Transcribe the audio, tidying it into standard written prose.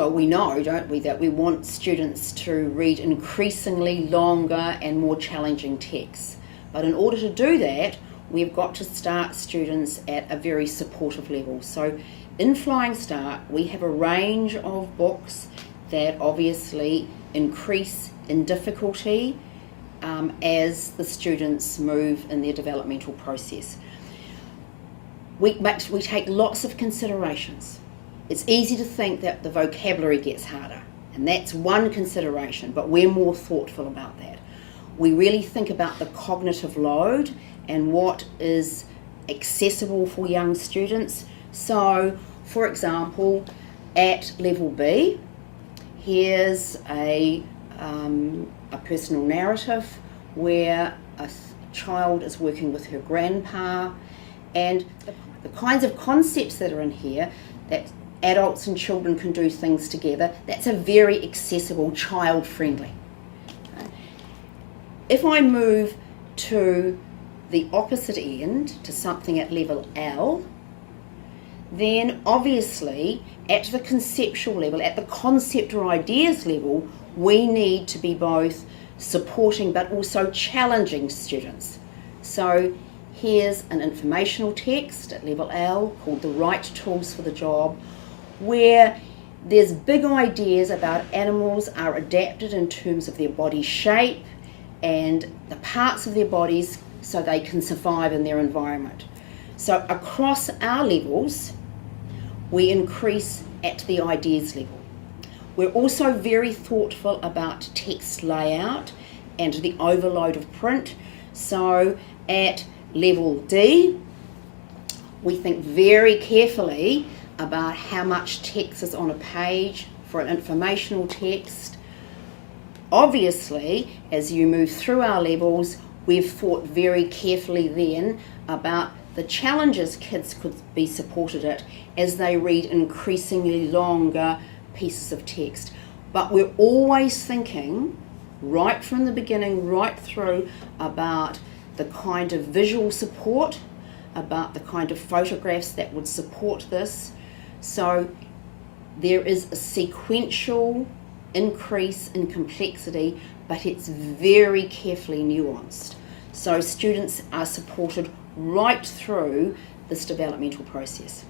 Well, we know, don't we, that we want students to read increasingly longer and more challenging texts. But in order to do that, we've got to start students at a very supportive level. So in Flying Start, we have a range of books that obviously increase in difficulty as the students move in their developmental process. We take lots of considerations. It's easy to think that the vocabulary gets harder, and that's one consideration, but we're more thoughtful about that. We really think about the cognitive load and what is accessible for young students. So, for example, at level B, here's a personal narrative where a child is working with her grandpa, and the kinds of concepts that are in here, that adults and children can do things together, that's a very accessible, child-friendly. If I move to the opposite end, to something at level L, then obviously at the conceptual level, at the concept or ideas level, we need to be both supporting but also challenging students. So here's an informational text at level L called The Right Tools for the Job, where there's big ideas about animals are adapted in terms of their body shape and the parts of their bodies so they can survive in their environment. So across our levels, we increase at the ideas level. We're also very thoughtful about text layout and the overload of print. So at level D, we think very carefully about how much text is on a page for an informational text. Obviously, as you move through our levels, we've thought very carefully then about the challenges kids could be supported at as they read increasingly longer pieces of text. But we're always thinking, right from the beginning, right through, about the kind of visual support, about the kind of photographs that would support this. So there is a sequential increase in complexity, but it's very carefully nuanced. So students are supported right through this developmental process.